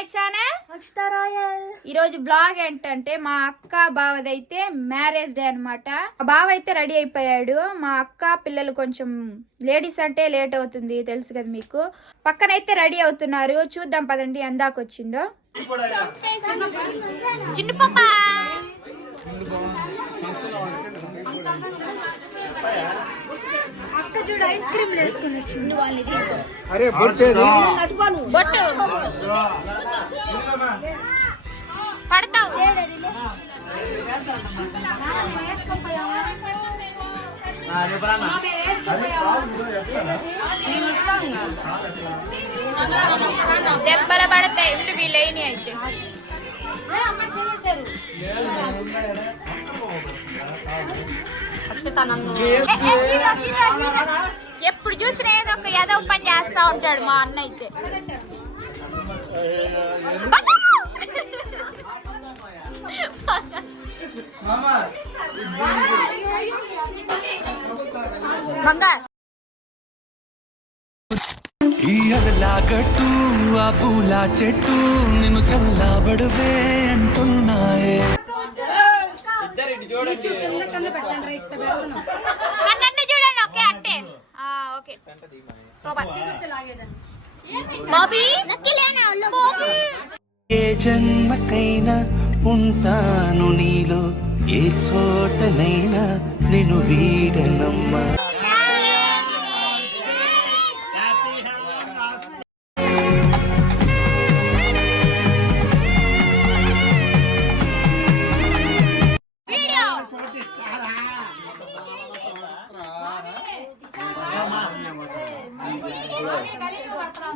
My channel Akshita royal ఈ రోజు blog ఏంటంటే మా అక్క బావదైతే మ్యారేజ్ డే అన్నమాట. మా బావ అయితే రెడీ అయిపోయాడు. మా అక్క పిల్లలు కొంచెం లేడీస్ అంటే లేట్ అవుతుంది తెలుసు కదా మీకు. పక్కనైతే రెడీ అవుతున్నారు. చూద్దాం పదండి ఎందాక వచ్చిందో. చిన్న పాప. చూడు ఐస్ క్రీమ్ వేసుకుని వచ్చింది. అరే బొట్టేది బొట్టు. పడతావు. దెబ్బల పడతాయి. ఉండి వీళ్ళని అయితే. కిరా. ఎప్పుడు చూసినా ఏదో ఒక ఏదో పని చేస్తా ఉంటాడు మా అన్న అయితే బంగారు. అదలాగట్టు ఆ పూల చెట్టు నిన్ను చల్లబడువే అంటున్నాయే. కన్నన్ని చూడండి ఓకే ఓకే. ఏ జన్మకైనా ఉంటాను నీలో ఏ చోటనైనా నేను వీడనమ్మా.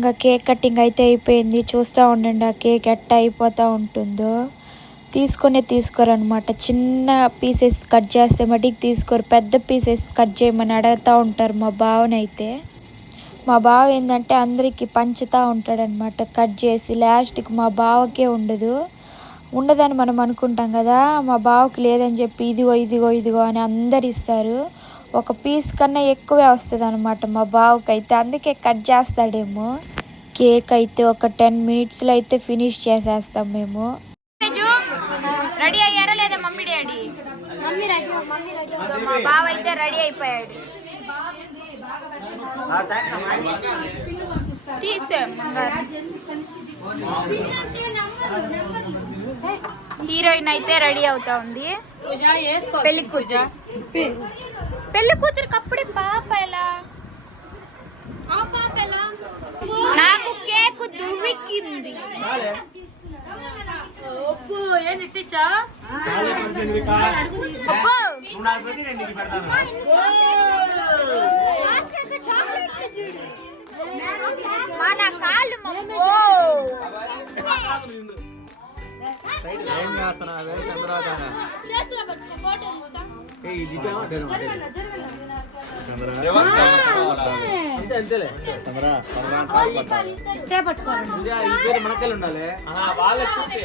ఇంకా కేక్ కటింగ్ అయితే అయిపోయింది. చూస్తూ ఉండండి ఆ కేక్ ఎట్ట అయిపోతూ ఉంటుందో. తీసుకునే తీసుకోరనమాట చిన్న పీసెస్ కట్ చేస్తే మటుకు తీసుకోరు. పెద్ద పీసెస్ కట్ చేయమని అడుగుతూ ఉంటారు మా బావనైతే. మా బావ ఏంటంటే అందరికీ పంచుతూ ఉంటాడనమాట కట్ చేసి లాస్ట్కి మా బావకే ఉండదు. ఉండదని మనం అనుకుంటాం కదా. మా బావకి లేదని చెప్పి ఇదిగో ఇదిగో ఇదిగో అని అందరు ఇస్తారు ఒక పీస్ కన్నా ఎక్కువే వస్తుంది అనమాట మా బావకి అయితే అందుకే కట్ చేస్తాడేమో. కేక్ అయితే ఒక టెన్ మినిట్స్లో అయితే ఫినిష్ చేసేస్తాం మేము. రెడీ అయ్యారా లేదా మమ్మీ డాడీ? మా బావ అయితే రెడీ అయిపోయాడు. తీసే. హీరోయిన్ అయితే రెడీ అవుతా ఉంది. పెళ్ళి కూతురు. పెళ్ళి కూతురికి అప్పుడే పాప ఎలా? నాకు కేక్ దొరికింది. అబ్బో! ఇట్టే పట్టుకోరండి మనకెళ్ళి ఉండాలి. వాళ్ళకి